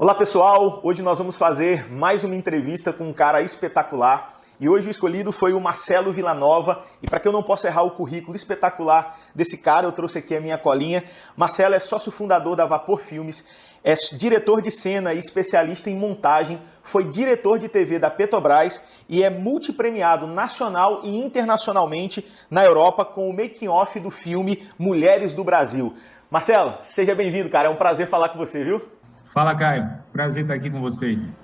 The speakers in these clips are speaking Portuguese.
Olá pessoal, hoje nós vamos fazer mais uma entrevista com um cara espetacular e hoje o escolhido foi o Marcelo Villanova e para que eu não possa errar o currículo espetacular desse cara, eu trouxe aqui a minha colinha. Marcelo é sócio fundador da Vapor Filmes, é diretor de cena e especialista em montagem, foi diretor de TV da Petrobras e é multipremiado nacional e internacionalmente na Europa com o making-off do filme Mulheres do Brasil. Marcelo, seja bem-vindo, cara, é um prazer falar com você, viu? Fala, Caio. Prazer estar aqui com vocês.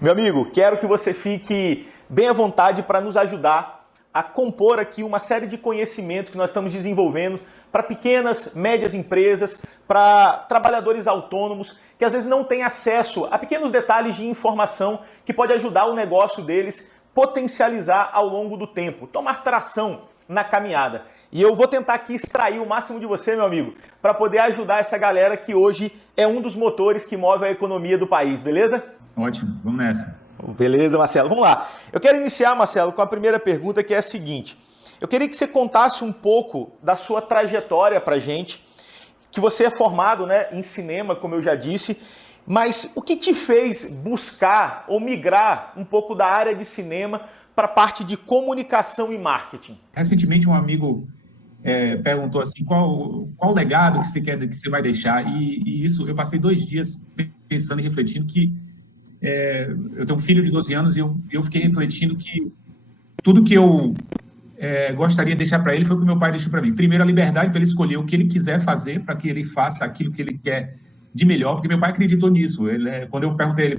Meu amigo, quero que você fique bem à vontade para nos ajudar a compor aqui uma série de conhecimentos que nós estamos desenvolvendo para pequenas, médias empresas, para trabalhadores autônomos que às vezes não têm acesso a pequenos detalhes de informação que pode ajudar o negócio deles potencializar ao longo do tempo, tomar tração na caminhada. E eu vou tentar aqui extrair o máximo de você, meu amigo, para poder ajudar essa galera que hoje é um dos motores que move a economia do país, beleza? Ótimo, vamos nessa. Beleza, Marcelo. Vamos lá. Eu quero iniciar, Marcelo, com a primeira pergunta, que é a seguinte. Eu queria que você contasse um pouco da sua trajetória para a gente, que você é formado, né, em cinema, como eu já disse, mas o que te fez buscar ou migrar um pouco da área de cinema para a parte de comunicação e marketing? Recentemente, um amigo perguntou assim, qual legado que você quer, que você vai deixar? E isso, eu passei 2 dias pensando e refletindo que eu tenho um filho de 12 anos e eu fiquei refletindo que tudo que eu gostaria de deixar para ele foi o que meu pai deixou para mim. Primeiro, a liberdade para ele escolher o que ele quiser fazer, para que ele faça aquilo que ele quer de melhor, porque meu pai acreditou nisso. Quando eu perguntei a ele,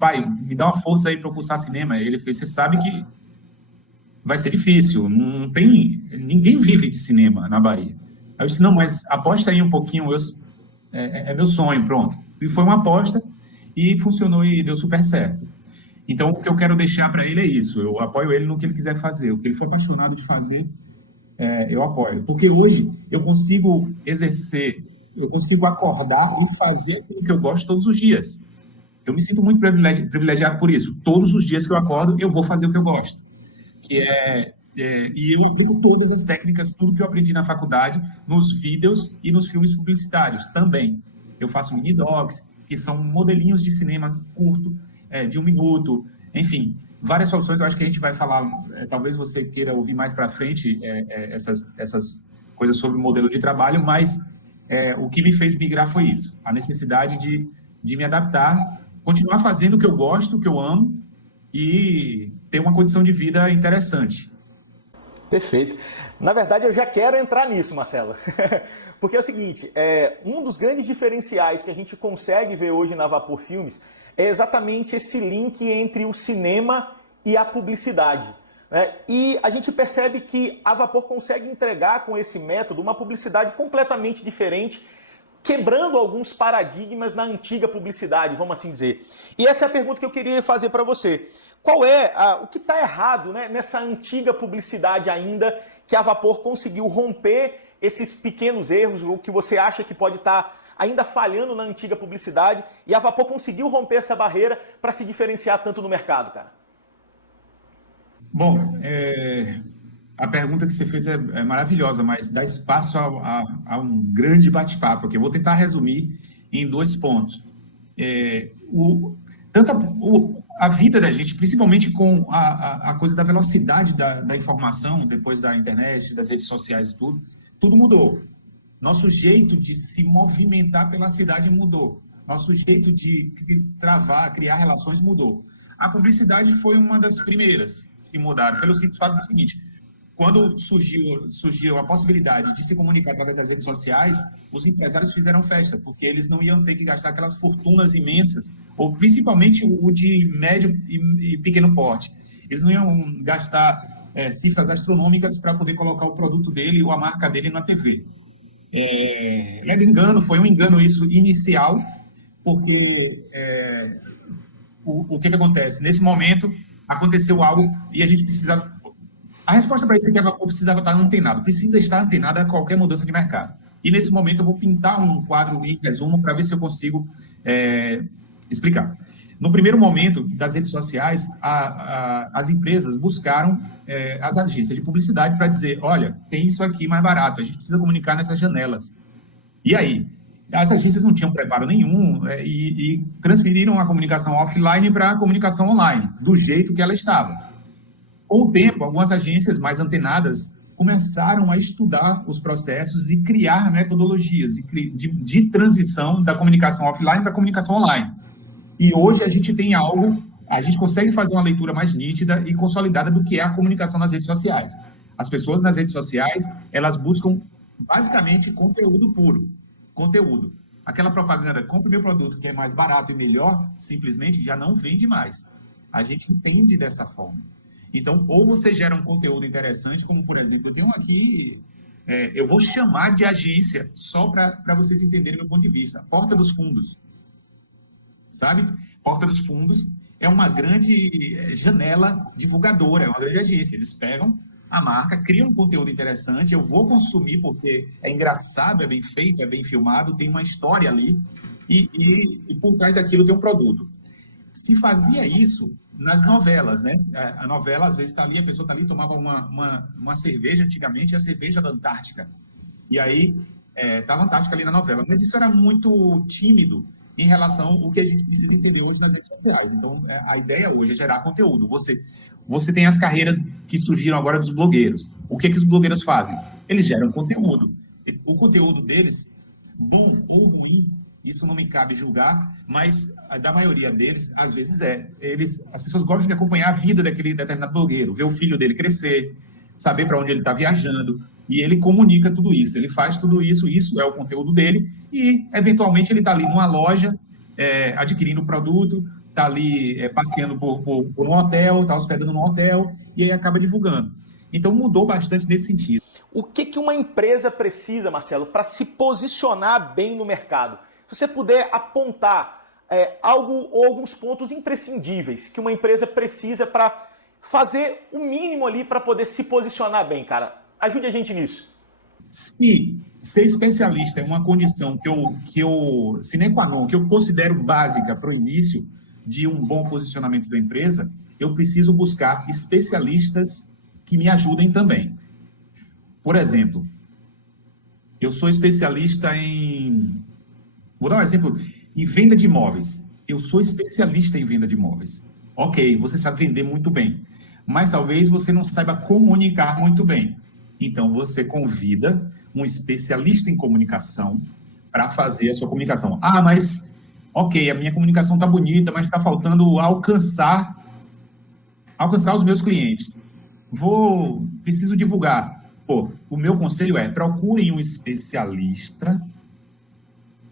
pai, me dá uma força aí para eu cursar cinema, ele fez, você sabe que vai ser difícil, ninguém vive de cinema na Bahia. Aí eu disse, não, mas aposta aí um pouquinho, é meu sonho, pronto. E foi uma aposta e funcionou e deu super certo. Então, o que eu quero deixar para ele é isso, eu apoio ele no que ele quiser fazer, o que ele for apaixonado de fazer, eu apoio. Porque hoje eu consigo exercer, eu consigo acordar e fazer aquilo que eu gosto todos os dias. Eu me sinto muito privilegiado por isso. Todos os dias que eu acordo, eu vou fazer o que eu gosto. E eu aplico todas as técnicas, tudo que eu aprendi na faculdade, nos vídeos e nos filmes publicitários também. Eu faço mini docs, que são modelinhos de cinema curto, de 1 minuto, enfim, várias soluções. Eu acho que a gente vai falar, talvez você queira ouvir mais para frente essas coisas sobre o modelo de trabalho, mas o que me fez migrar foi isso, a necessidade de me adaptar, continuar fazendo o que eu gosto, o que eu amo e ter uma condição de vida interessante. Perfeito. Na verdade, eu já quero entrar nisso, Marcelo. Porque é o seguinte, um dos grandes diferenciais que a gente consegue ver hoje na Vapor Filmes é exatamente esse link entre o cinema e a publicidade. Né? E a gente percebe que a Vapor consegue entregar com esse método uma publicidade completamente diferente, quebrando alguns paradigmas na antiga publicidade, vamos assim dizer. E essa é a pergunta que eu queria fazer para você. Qual é o que está errado, né, nessa antiga publicidade ainda, que a Vapor conseguiu romper esses pequenos erros, o que você acha que pode estar ainda falhando na antiga publicidade, e a Vapor conseguiu romper essa barreira para se diferenciar tanto no mercado, cara? Bom, a pergunta que você fez é maravilhosa, mas dá espaço a um grande bate-papo, porque eu vou tentar resumir em 2 pontos. A vida da gente, principalmente com a coisa da velocidade da informação, depois da internet, das redes sociais e tudo mudou. Nosso jeito de se movimentar pela cidade mudou. Nosso jeito de criar relações mudou. A publicidade foi uma das primeiras que mudaram, pelo simples fato do seguinte: quando surgiu a possibilidade de se comunicar através das redes sociais, os empresários fizeram festa, porque eles não iam ter que gastar aquelas fortunas imensas, ou principalmente o de médio e pequeno porte. Eles não iam gastar cifras astronômicas para poder colocar o produto dele ou a marca dele na TV. Foi um engano isso inicial, porque o que acontece? Nesse momento, aconteceu algo e a gente precisava... A resposta para isso é que a Vapor precisava estar antenado, precisa estar antenada a qualquer mudança de mercado. E nesse momento eu vou pintar um quadro em resumo para ver se eu consigo explicar. No primeiro momento das redes sociais, as empresas buscaram as agências de publicidade para dizer, olha, tem isso aqui mais barato, a gente precisa comunicar nessas janelas. E aí? as agências não tinham preparo nenhum e transferiram a comunicação offline para a comunicação online, do jeito que ela estava. Com o tempo, algumas agências mais antenadas começaram a estudar os processos e criar metodologias de transição da comunicação offline para a comunicação online. E hoje a gente tem algo, a gente consegue fazer uma leitura mais nítida e consolidada do que é a comunicação nas redes sociais. As pessoas nas redes sociais, elas buscam basicamente conteúdo puro, conteúdo. Aquela propaganda, compre meu produto que é mais barato e melhor, simplesmente já não vende mais. A gente entende dessa forma. Então, ou você gera um conteúdo interessante, como, por exemplo, eu tenho aqui, eu vou chamar de agência, só para vocês entenderem meu ponto de vista, Porta dos Fundos. Sabe? Porta dos Fundos é uma grande janela divulgadora, é uma grande agência. Eles pegam a marca, criam um conteúdo interessante, eu vou consumir porque é engraçado, é bem feito, é bem filmado, tem uma história ali, e por trás daquilo tem um produto. Se fazia isso nas novelas, né? A novela, às vezes, está ali, a pessoa está ali, tomava uma cerveja, antigamente, a cerveja da Antártica. E aí, estava a Antártica ali na novela. Mas isso era muito tímido em relação ao que a gente precisa entender hoje nas redes sociais. Então, a ideia hoje é gerar conteúdo. Você tem as carreiras que surgiram agora dos blogueiros. O que os blogueiros fazem? Eles geram conteúdo. O conteúdo deles, isso não me cabe julgar, mas da maioria deles, às vezes as pessoas gostam de acompanhar a vida daquele determinado blogueiro, ver o filho dele crescer, saber para onde ele está viajando, e ele comunica tudo isso, ele faz tudo isso, isso é o conteúdo dele, e eventualmente ele está ali numa loja, adquirindo o produto, está ali passeando por um hotel, está hospedando num hotel, e aí acaba divulgando. Então mudou bastante nesse sentido. O que uma empresa precisa, Marcelo, para se posicionar bem no mercado? Se você puder apontar algo ou alguns pontos imprescindíveis que uma empresa precisa para fazer o mínimo ali para poder se posicionar bem, cara. Ajude a gente nisso. Se ser especialista é uma condição que eu sine qua non, que eu considero básica para o início de um bom posicionamento da empresa, eu preciso buscar especialistas que me ajudem também. Por exemplo, eu sou especialista em... Vou dar um exemplo. Em venda de imóveis. Eu sou especialista em venda de imóveis. Ok, você sabe vender muito bem. Mas talvez você não saiba comunicar muito bem. Então, você convida um especialista em comunicação para fazer a sua comunicação. Ah, mas... Ok, a minha comunicação está bonita, mas está faltando alcançar os meus clientes. Preciso divulgar. Pô, o meu conselho é, procurem um especialista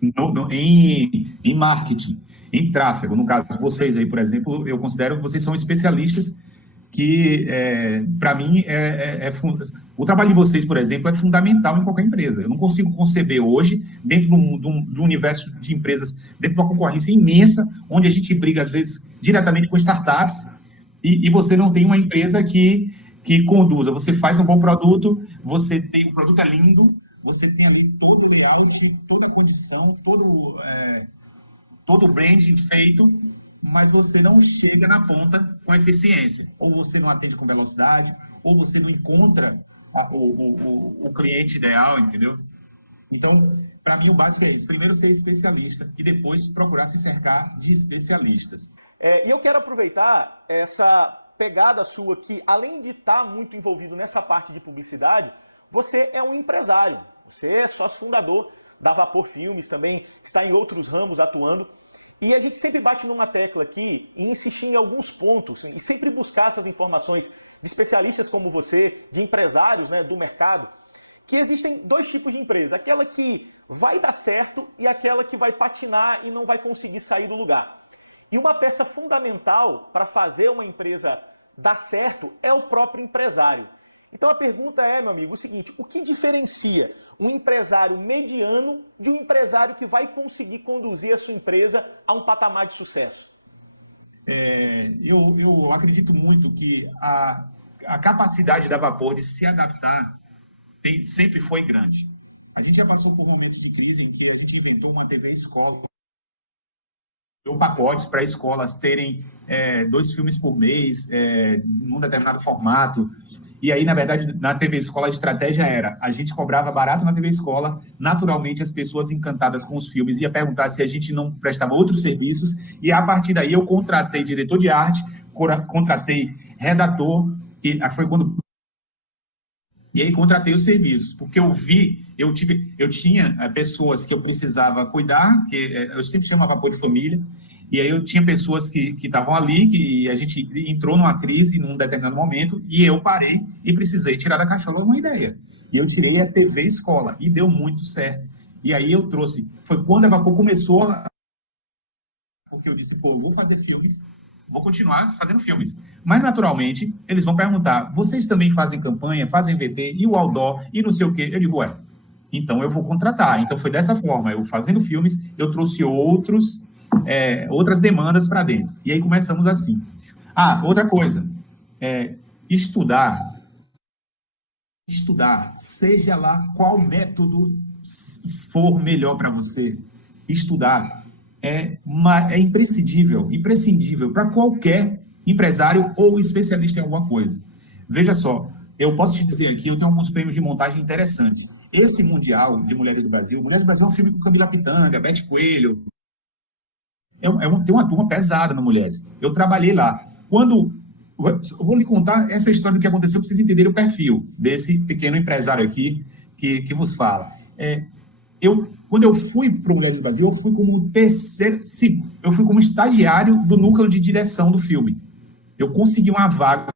em marketing, em tráfego. No caso, vocês aí, por exemplo, eu considero que vocês são especialistas que, para mim, o trabalho de vocês, por exemplo, é fundamental em qualquer empresa. Eu não consigo conceber hoje, dentro do universo de empresas, dentro de uma concorrência imensa, onde a gente briga, às vezes, diretamente com startups, e você não tem uma empresa que conduza. Você faz um bom produto, você tem um produto lindo, você tem ali todo o layout, toda a condição, todo o branding feito, mas você não chega na ponta com eficiência. Ou você não atende com velocidade, ou você não encontra o cliente ideal, entendeu? Então, para mim, o básico é isso. Primeiro, ser especialista e depois procurar se cercar de especialistas. E eu quero aproveitar essa pegada sua que, além de estar muito envolvido nessa parte de publicidade, você é um empresário. Você é sócio fundador da Vapor Filmes, também está em outros ramos atuando. E a gente sempre bate numa tecla aqui e insistir em alguns pontos e sempre buscar essas informações de especialistas como você, de empresários, né, do mercado, que existem dois tipos de empresa. Aquela que vai dar certo e aquela que vai patinar e não vai conseguir sair do lugar. E uma peça fundamental para fazer uma empresa dar certo é o próprio empresário. Então a pergunta é, meu amigo, o seguinte: o que diferencia um empresário mediano de um empresário que vai conseguir conduzir a sua empresa a um patamar de sucesso? Eu acredito muito que a capacidade da Vapor de se adaptar sempre foi grande. A gente já passou por momentos de crise, a gente inventou uma TV escola pacotes para escolas terem 2 filmes por mês, num determinado formato. E aí, na verdade, na TV Escola, a estratégia era, a gente cobrava barato na TV Escola, naturalmente as pessoas encantadas com os filmes iam perguntar se a gente não prestava outros serviços, e a partir daí eu contratei diretor de arte, contratei redator, e foi quando... E aí contratei os serviços, porque eu tinha pessoas que eu precisava cuidar, que eu sempre chamava apoio de família, e aí eu tinha pessoas que estavam ali, que a gente entrou numa crise num determinado momento, e eu parei e precisei tirar da cachola uma ideia. E eu tirei a TV Escola, e deu muito certo. E aí eu trouxe, foi quando a Vapor começou, porque eu disse, pô, vou fazer filmes, vou continuar fazendo filmes. Mas, naturalmente, eles vão perguntar, vocês também fazem campanha, fazem VT, e o outdoor, e não sei o quê? Eu digo, então eu vou contratar. Então foi dessa forma, eu fazendo filmes, eu trouxe outras demandas para dentro. E aí começamos assim. Outra coisa, estudar, seja lá qual método for melhor para você, estudar é imprescindível para qualquer empresário ou especialista em alguma coisa. Veja só, eu posso te dizer aqui, eu tenho alguns prêmios de montagem interessantes. Esse Mundial de Mulheres do Brasil é um filme com Camila Pitanga, Beth Coelho. Tem uma turma pesada no Mulheres. Eu trabalhei lá. Eu vou lhe contar essa história do que aconteceu para vocês entenderem o perfil desse pequeno empresário aqui que vos fala. Quando eu fui para o Mulheres do Brasil, eu fui como estagiário do núcleo de direção do filme. Eu consegui uma vaga,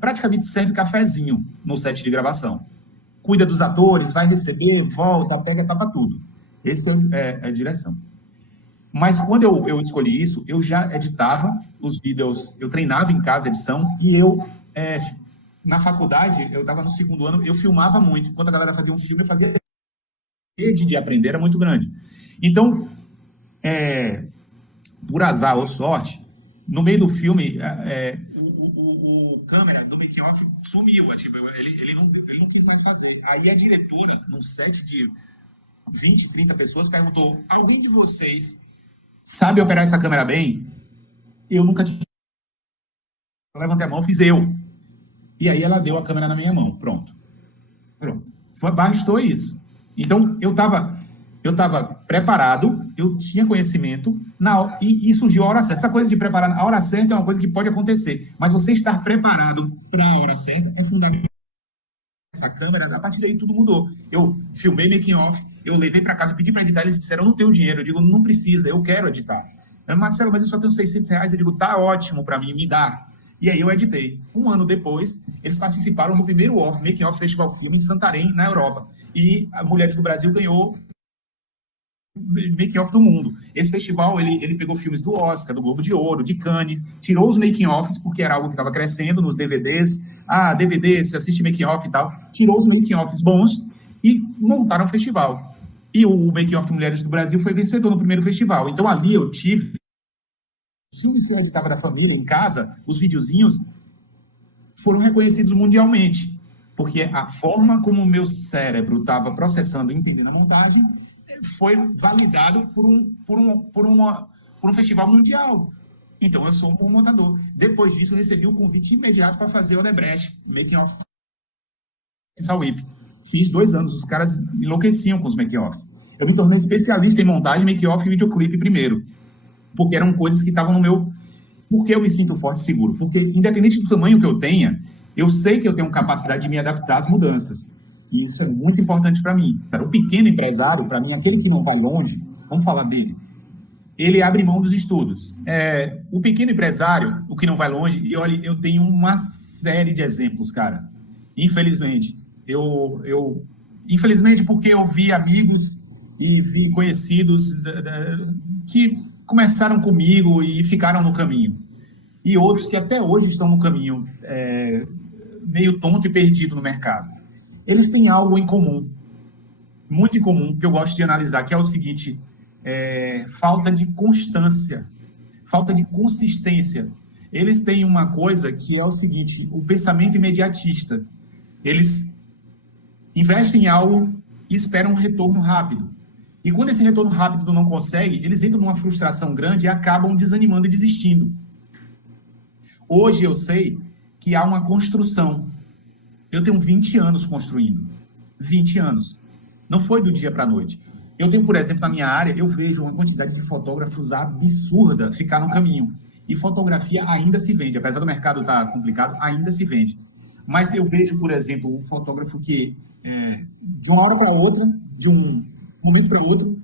praticamente serve cafezinho no set de gravação. Cuida dos atores, vai receber, volta, pega, tapa tudo. Essa é a direção. Mas quando eu escolhi isso, eu já editava os vídeos, eu treinava em casa a edição, e na faculdade, eu estava no 2º ano, eu filmava muito. Enquanto a galera fazia um filme, eu fazia... A rede de aprender era muito grande. Então, por azar ou sorte, no meio do filme, o câmera do making-off sumiu. Tipo, ele não quis mais fazer. Aí a diretora, num set de 20, 30 pessoas, perguntou, alguém de vocês sabe operar essa câmera bem? Eu nunca tinha. Eu levantei a mão, fiz eu. E aí ela deu a câmera na minha mão. Pronto. Bastou isso. Então, eu estava preparado, eu tinha conhecimento, e surgiu a hora certa. Essa coisa de preparar a hora certa é uma coisa que pode acontecer, mas você estar preparado para a hora certa é fundamental. Essa câmera, a partir daí tudo mudou. Eu filmei making off, eu levei para casa, pedi para editar, eles disseram, eu não tenho dinheiro. Eu digo, não precisa, eu quero editar. Marcelo, mas eu só tenho R$600. Eu digo, tá ótimo para mim, me dá. E aí eu editei. Um ano depois, eles participaram do primeiro Making Off Festival Film em Santarém, na Europa. E a Mulheres do Brasil ganhou Making Off do mundo. Esse festival, ele pegou filmes do Oscar, do Globo de Ouro, de Cannes, tirou os Making Offs, porque era algo que estava crescendo nos DVDs. DVD, você assiste Making Off e tal. Tirou os Making Offs bons e montaram o festival. E o Making Off de Mulheres do Brasil foi vencedor no primeiro festival. Então, ali eu tive os filmes que eu editava da família, em casa, os videozinhos foram reconhecidos mundialmente, porque a forma como o meu cérebro estava processando e entendendo a montagem foi validado por um festival mundial. Então, eu sou um bom montador. Depois disso, eu recebi um convite imediato para fazer o Odebrecht, Making Off em Sauípe. Fiz 2 anos, os caras enlouqueciam com os making-offs. Eu me tornei especialista em montagem, make-off e videoclipe primeiro, porque eram coisas que estavam no meu... Por que eu me sinto forte e seguro? Porque, independente do tamanho que eu tenha, eu sei que eu tenho capacidade de me adaptar às mudanças. E isso é muito importante para mim. O pequeno empresário, para mim, aquele que não vai longe, vamos falar dele, ele abre mão dos estudos. O pequeno empresário, o que não vai longe, e olha, eu tenho uma série de exemplos, cara. Infelizmente. Infelizmente, porque eu vi amigos e vi conhecidos que começaram comigo e ficaram no caminho. E outros que até hoje estão no caminho, meio tonto e perdido no mercado. Eles têm algo em comum, muito em comum, que eu gosto de analisar, que é o seguinte: falta de constância, falta de consistência. Eles têm uma coisa que é o seguinte: o pensamento imediatista. Eles investem em algo e esperam um retorno rápido. E quando esse retorno rápido não consegue, eles entram numa frustração grande e acabam desanimando e desistindo. Hoje eu sei que há uma construção. Eu tenho 20 anos construindo. 20 anos. Não foi do dia para a noite. Eu tenho, por exemplo, na minha área, eu vejo uma quantidade de fotógrafos absurda ficar no caminho. E fotografia ainda se vende. Apesar do mercado estar complicado, ainda se vende. Mas eu vejo, por exemplo, um fotógrafo que, de uma hora para outra, de um momento para outro,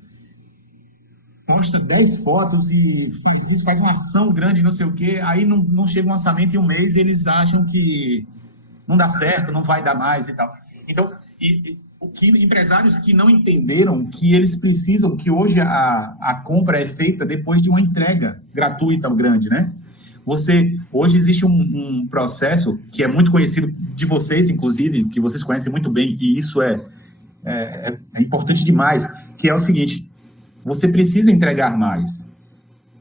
posta 10 fotos e faz isso, faz uma ação grande, não sei o quê, aí não chega um orçamento em um mês e eles acham que não dá certo, não vai dar mais e tal. Então, empresários que não entenderam que eles precisam, que hoje a compra é feita depois de uma entrega gratuita grande, né? Hoje existe um processo que é muito conhecido de vocês, inclusive, que vocês conhecem muito bem, e isso é importante demais, que é o seguinte: você precisa entregar mais.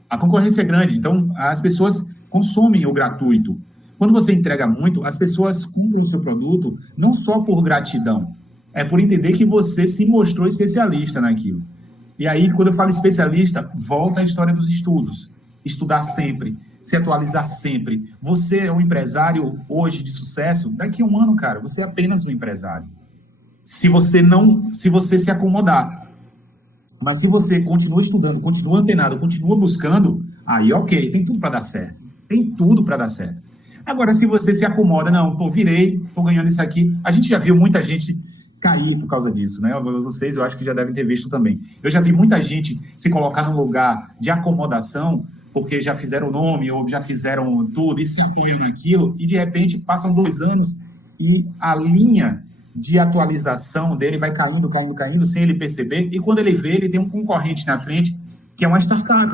A concorrência é grande, então as pessoas consomem o gratuito. Quando você entrega muito, as pessoas compram o seu produto não só por gratidão, é por entender que você se mostrou especialista naquilo. E aí, quando eu falo especialista, volta à história dos estudos. Estudar sempre, se atualizar sempre. Você é um empresário hoje de sucesso, daqui a um ano, cara, você é apenas um empresário. Se você se acomodar. Mas se você continua estudando, continua antenado, continua buscando, aí ok, tem tudo para dar certo. Tem tudo para dar certo. Agora, se você se acomoda, não, pô, virei, tô ganhando isso aqui. A gente já viu muita gente cair por causa disso, né? Vocês, eu acho que já devem ter visto também. Eu já vi muita gente se colocar num lugar de acomodação, porque já fizeram o nome, ou já fizeram tudo, e se apoiam naquilo, e de repente passam 2 anos e a linha de atualização dele vai caindo, sem ele perceber, e quando ele vê, ele tem um concorrente na frente, que é uma startup,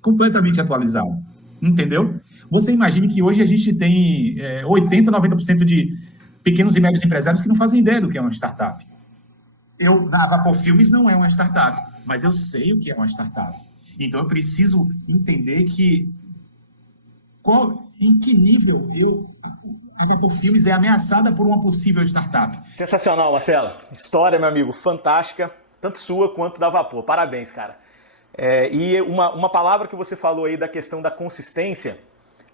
completamente atualizado. Entendeu? Você imagine que hoje a gente tem 80%, 90% de pequenos e médios empresários que não fazem ideia do que é uma startup. A Vapor Filmes não é uma startup, mas eu sei o que é uma startup. Então, eu preciso entender em que nível a Vapor Filmes é ameaçada por uma possível startup. Sensacional, Marcelo. História, meu amigo, fantástica, tanto sua quanto da Vapor. Parabéns, cara. E uma palavra que você falou aí da questão da consistência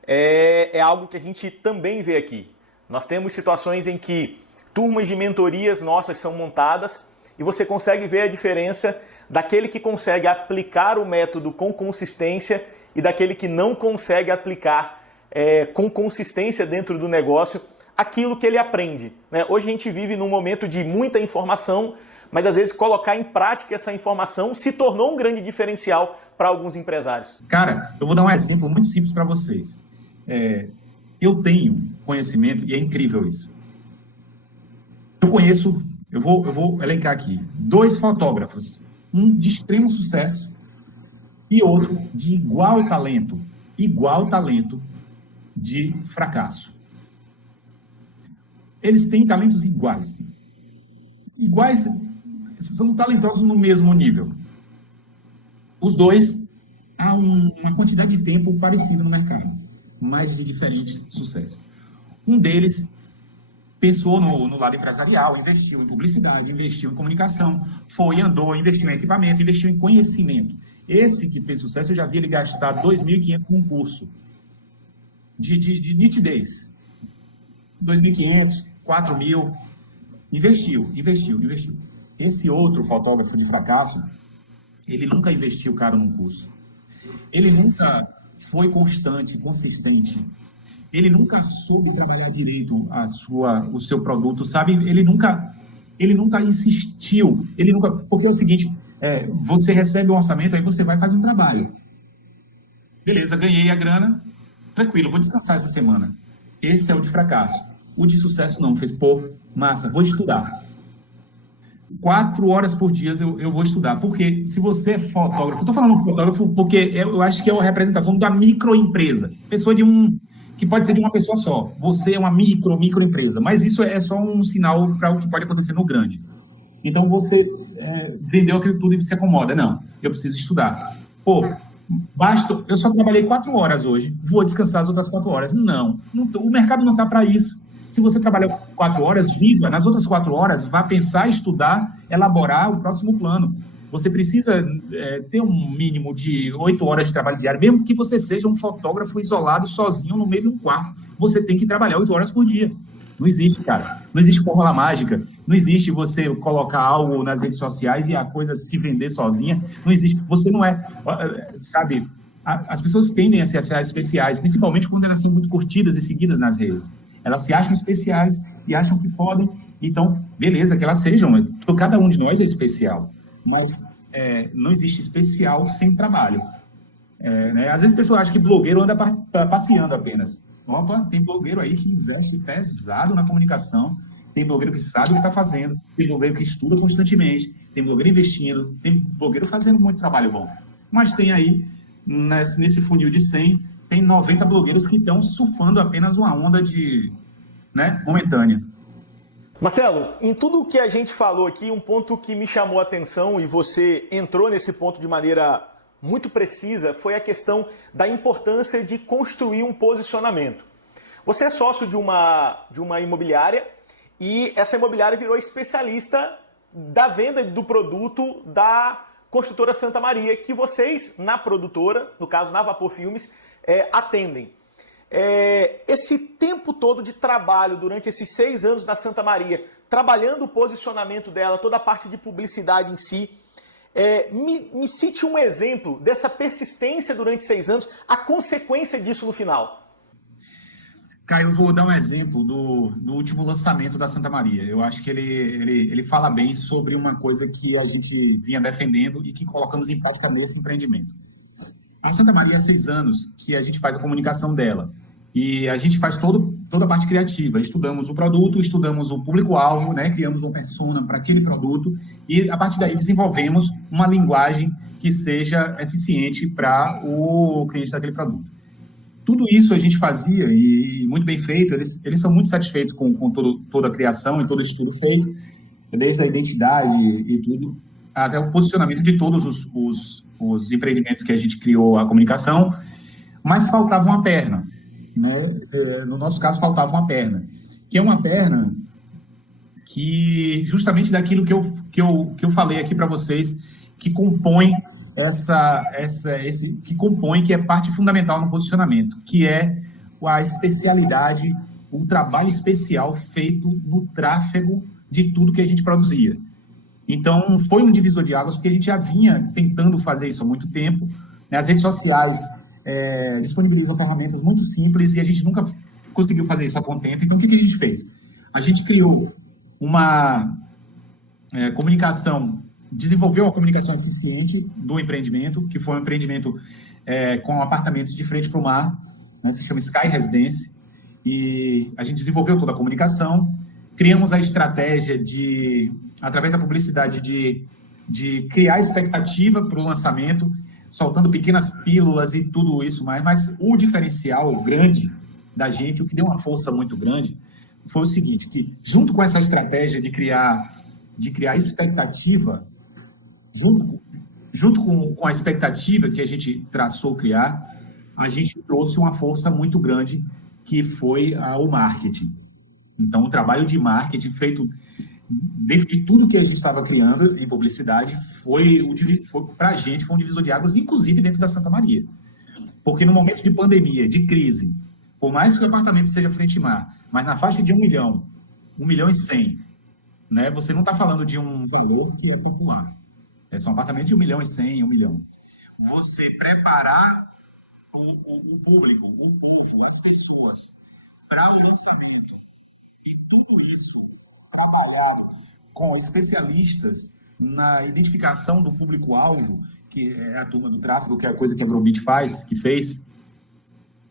é algo que a gente também vê aqui. Nós temos situações em que turmas de mentorias nossas são montadas e você consegue ver a diferença daquele que consegue aplicar o método com consistência e daquele que não consegue aplicar com consistência dentro do negócio aquilo que ele aprende, né? Hoje a gente vive num momento de muita informação, mas às vezes colocar em prática essa informação se tornou um grande diferencial para alguns empresários. Cara, eu vou dar um exemplo muito simples para vocês. Eu tenho conhecimento, e é incrível isso. Eu vou elencar aqui, 2 fotógrafos, um de extremo sucesso e outro de igual talento de fracasso. Eles têm talentos iguais. São talentosos no mesmo nível. Os dois há uma quantidade de tempo parecida no mercado, mas de diferentes sucessos. Um deles pensou no lado empresarial, investiu em publicidade, investiu em comunicação, andou, investiu em equipamento, investiu em conhecimento. Esse que fez sucesso, eu já vi ele gastar 2.500 com um curso de nitidez. 2.500, 4.000. Investiu. Esse outro fotógrafo de fracasso, ele nunca investiu caro num curso. Ele nunca foi constante, consistente. Ele nunca soube trabalhar direito o seu produto, sabe? Ele nunca insistiu. Porque é o seguinte, você recebe um orçamento, aí você vai fazer um trabalho. Beleza, ganhei a grana, tranquilo, vou descansar essa semana. Esse é o de fracasso. O de sucesso não, fez, massa, vou estudar. 4 horas por dia eu vou estudar. Porque se você é fotógrafo, eu estou falando fotógrafo porque eu acho que é a representação da microempresa. Pessoa que pode ser de uma pessoa só. Você é uma microempresa. Mas isso é só um sinal para o que pode acontecer no grande. Então você vendeu aquilo tudo e se acomoda. Não, eu preciso estudar. Eu só trabalhei 4 horas hoje, vou descansar as outras 4 horas. Não, o mercado não está para isso. Se você trabalhar 4 horas, viva. Nas outras 4 horas, vá pensar, estudar, elaborar o próximo plano. você precisa ter um mínimo de 8 horas de trabalho diário, mesmo que você seja um fotógrafo isolado, sozinho, no meio de um quarto, você tem que trabalhar 8 horas por dia. Não existe, cara. Não existe fórmula mágica. Não existe você colocar algo nas redes sociais e a coisa se vender sozinha. Não existe. Você não é... Sabe, as pessoas tendem a se achar especiais, principalmente quando elas são muito curtidas e seguidas nas redes. Elas se acham especiais e acham que podem. Então, beleza, que elas sejam. Cada um de nós é especial. Mas não existe especial sem trabalho. Né? Às vezes a pessoa acha que blogueiro anda passeando apenas. Opa, tem blogueiro aí que investe pesado na comunicação, tem blogueiro que sabe o que está fazendo, tem blogueiro que estuda constantemente, tem blogueiro investindo, tem blogueiro fazendo muito trabalho bom. Mas tem aí, nesse funil de 100, tem 90 blogueiros que estão surfando apenas uma onda momentânea. Marcelo, em tudo o que a gente falou aqui, um ponto que me chamou a atenção, e você entrou nesse ponto de maneira muito precisa, foi a questão da importância de construir um posicionamento. Você é sócio de uma imobiliária e essa imobiliária virou especialista da venda do produto da construtora Santa Maria, que vocês, na produtora, no caso na Vapor Filmes, atendem. Esse tempo todo de trabalho, durante esses 6 anos na Santa Maria, trabalhando o posicionamento dela, toda a parte de publicidade em si, me cite um exemplo dessa persistência durante 6 anos, a consequência disso no final. Caio, eu vou dar um exemplo do último lançamento da Santa Maria. Eu acho que ele fala bem sobre uma coisa que a gente vinha defendendo e que colocamos em prática nesse empreendimento. A Santa Maria há 6 anos que a gente faz a comunicação dela. E a gente faz toda a parte criativa. Estudamos o produto, estudamos o público-alvo, né? Criamos uma persona para aquele produto e, a partir daí, desenvolvemos uma linguagem que seja eficiente para o cliente daquele produto. Tudo isso a gente fazia e muito bem feito. Eles são muito satisfeitos com toda a criação e todo o estudo feito, desde a identidade e tudo, até o posicionamento de todos os empreendimentos que a gente criou a comunicação, mas faltava uma perna. Né? No nosso caso, faltava uma perna, que é uma perna que, justamente daquilo que eu falei aqui para vocês, que compõe que é parte fundamental no posicionamento, que é a especialidade, o trabalho especial feito no tráfego de tudo que a gente produzia. Então, foi um divisor de águas, porque a gente já vinha tentando fazer isso há muito tempo, né? As redes sociais disponibilizam ferramentas muito simples e a gente nunca conseguiu fazer isso a contento. Então, o que a gente fez? A gente criou uma comunicação, desenvolveu uma comunicação eficiente do empreendimento, que foi um empreendimento com apartamentos de frente para o mar, né, se chama Sky Residence, e a gente desenvolveu toda a comunicação, criamos a estratégia através da publicidade, de criar expectativa para o lançamento, soltando pequenas pílulas e tudo isso mais, mas o diferencial grande da gente, o que deu uma força muito grande, foi o seguinte, que junto com essa estratégia de criar expectativa, junto com a expectativa que a gente traçou criar, a gente trouxe uma força muito grande, que foi o marketing. Então, o trabalho de marketing feito dentro de tudo que a gente estava criando em publicidade, para a gente, foi um divisor de águas, inclusive dentro da Santa Maria. Porque no momento de pandemia, de crise, por mais que o apartamento seja frente ao mar, mas na faixa de 1 milhão, 1.100.000, né, você não está falando de um valor que é popular. São apartamentos de 1.100.000, 1 milhão. Você preparar o público, o povo, as pessoas, para o lançamento, e tudo isso trabalhar com especialistas na identificação do público-alvo, que é a turma do tráfego, que é a coisa que a Brobit fez,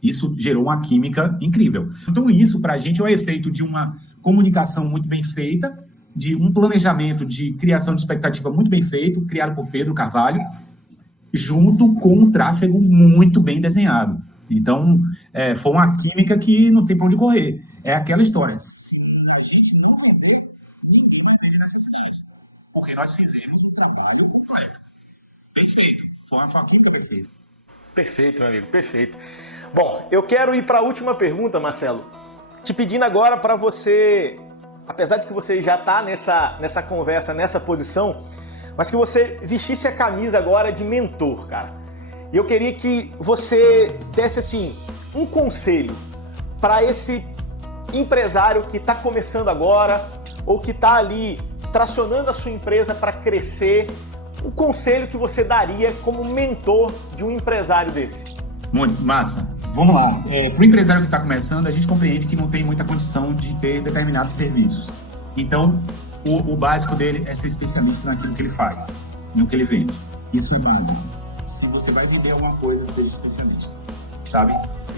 isso gerou uma química incrível. Então, isso, para a gente, é o efeito de uma comunicação muito bem feita, de um planejamento de criação de expectativa muito bem feito, criado por Pedro Carvalho, junto com um tráfego muito bem desenhado. Então, foi uma química que não tem para onde correr. É aquela história. Se a gente não vender, ninguém vai ter nessa cidade. Porque nós fizemos um trabalho correto. Perfeito. Foi uma química perfeita. Perfeito, meu amigo, perfeito. Bom, eu quero ir para a última pergunta, Marcelo. Te pedindo agora para você, apesar de que você já está nessa conversa, nessa posição, mas que você vestisse a camisa agora de mentor, cara. E eu queria que você desse, assim, um conselho para esse empresário que está começando agora ou que está ali tracionando a sua empresa para crescer. Um conselho que você daria como mentor de um empresário desse? Muito massa. Vamos lá. Para o empresário que está começando, a gente compreende que não tem muita condição de ter determinados serviços. Então, o básico dele é ser especialista naquilo que ele faz, no que ele vende. Isso é básico. Se você vai vender alguma coisa, seja especialista, sabe?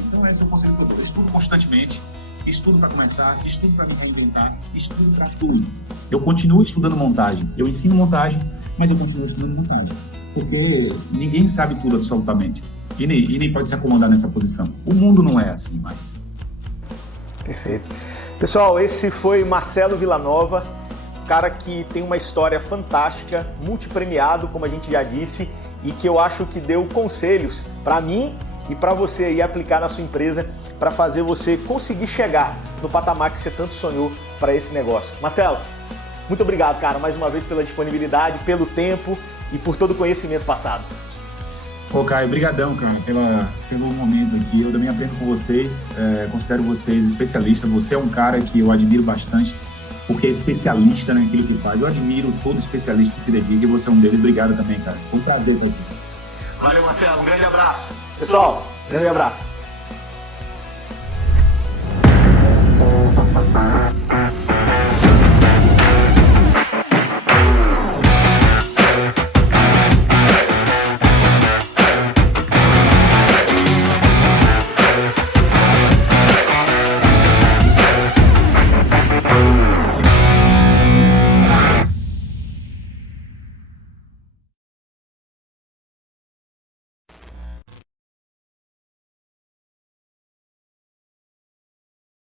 Então, esse é o conselho que eu dou. Eu estudo constantemente, estudo para começar, estudo para me reinventar, estudo para tudo. Eu continuo estudando montagem. Eu ensino montagem, mas eu continuo estudando montagem. Porque ninguém sabe tudo absolutamente. E nem pode se acomodar nessa posição. O mundo não é assim mais. Perfeito. Pessoal, esse foi Marcelo Villanova, cara que tem uma história fantástica, multipremiado, como a gente já disse, e que eu acho que deu conselhos para mim e para você aí aplicar na sua empresa para fazer você conseguir chegar no patamar que você tanto sonhou para esse negócio. Marcelo, muito obrigado, cara, mais uma vez pela disponibilidade, pelo tempo e por todo o conhecimento passado. Ô, Caio, brigadão, cara, pelo momento aqui. Eu também aprendo com vocês, considero vocês especialistas. Você é um cara que eu admiro bastante, porque é especialista naquilo que faz. Eu admiro todo especialista que se dedica e você é um deles. Obrigado também, cara. Foi um prazer estar aqui. Valeu, Marcelo. Um grande abraço. Pessoal, grande abraço.